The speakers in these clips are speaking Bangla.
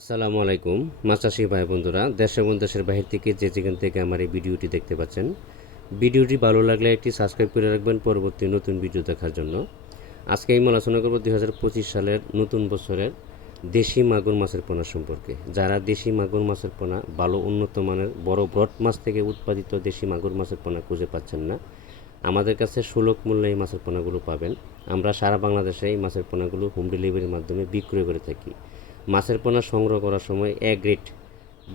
আসসালামু আলাইকুম মাছাশি ভাই বন্ধুরা, দেশ এবং দেশের বাহির থেকে যে যেখান থেকে আমার এই ভিডিওটি দেখতে পাচ্ছেন, ভিডিওটি ভালো লাগলে একটি সাবস্ক্রাইব করে রাখবেন পরবর্তী নতুন ভিডিও দেখার জন্য। আজকে আমি আলোচনা করব দুই সালের নতুন বছরের দেশি মাগুর মাছের পোনা সম্পর্কে। যারা দেশি মাগুর মাছের পোনা ভালো উন্নত মানের বড় ব্রড মাছ থেকে উৎপাদিত দেশি মাগুর মাছের পোনা খুঁজে পাচ্ছেন না, আমাদের কাছে সুলভ মূল্যে এই মাছের পোনাগুলো পাবেন। আমরা সারা বাংলাদেশে এই মাছের পোনাগুলো হোম ডেলিভারির মাধ্যমে বিক্রয় করে থাকি। মাছের পোনা সংগ্রহ করার সময় A grade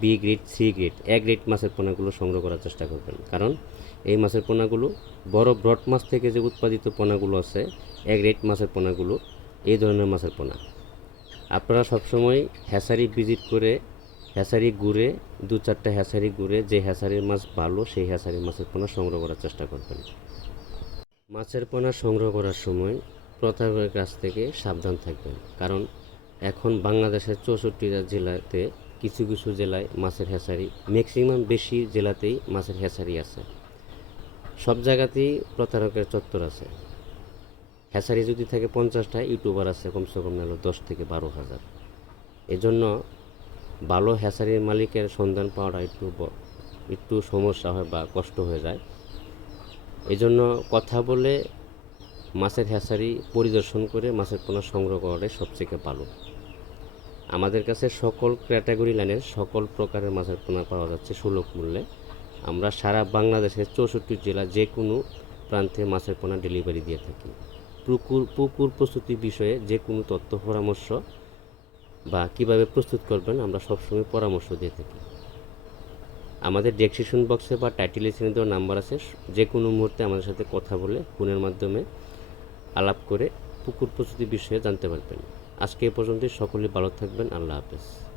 B grade C grade A grade মাছের পোনাগুলো সংগ্রহ করার চেষ্টা করবেন। কারণ এই মাছের পোনাগুলো, বড় ব্রড মাছ থেকে যে উৎপাদিত পোনাগুলো আছে এ গ্রেড মাছের পোনাগুলো, এই ধরনের মাছের পোনা। আপনারা সবসময় হ্যাসারি ভিজিট করে, হ্যাসারি ঘুরে দু চারটা হ্যাসারি ঘুরে যে হ্যাসারির মাছ ভালো, সেই হ্যাসারির মাছের পোনা সংগ্রহ করার চেষ্টা করবেন। মাছের পোনা সংগ্রহ করার সময় প্রতারকের কাছ থেকে সাবধান থাকবেন। কারণ এখন বাংলাদেশের চৌষট্টিটা জেলাতে কিছু কিছু জেলায় মাছের হ্যাচারি ম্যাক্সিমাম বেশি জেলাতেই মাছের হ্যাচারি আছে। সব জায়গাতেই প্রতারকের চত্বর আছে। হ্যাচারি যদি থাকে পঞ্চাশটা ইউটিউবার আছে কমসে কম নাহলে দশ থেকে বারো হাজার। এজন্য ভালো হ্যাচারির মালিকের সন্ধান পাওয়াটা একটু একটু সমস্যা হয় বা কষ্ট হয়ে যায়। এজন্য কথা বলে মাছের হ্যাচারি পরিদর্শন করে মাছের পোনা সংগ্রহ করাটাই সবথেকে ভালো। আমাদের কাছে সকল ক্যাটাগরি লাইনের সকল প্রকারের মাছের পোনা পাওয়া যাচ্ছে সুলভ মূল্যে। আমরা সারা বাংলাদেশের চৌষট্টি জেলা যে কোনো প্রান্তে মাছের পোনা ডেলিভারি দিয়ে থাকি। পুকুর পুকুর প্রস্তুতি বিষয়ে যে কোনো তথ্য, পরামর্শ বা কীভাবে প্রস্তুত করবেন আমরা সবসময় পরামর্শ দিয়ে থাকি। আমাদের ডেসক্রিপশন বক্সে বা টাইটেলে দেওয়ার নাম্বার আছে। যে কোনো মুহূর্তে আমাদের সাথে কথা বলে, ফোনের মাধ্যমে আলাপ করে পুকুর প্রস্তুতি বিষয়ে জানতে পারবেন। আজকে এ পর্যন্ত সকলে ভালো থাকবেন। আল্লাহ হাফেজ।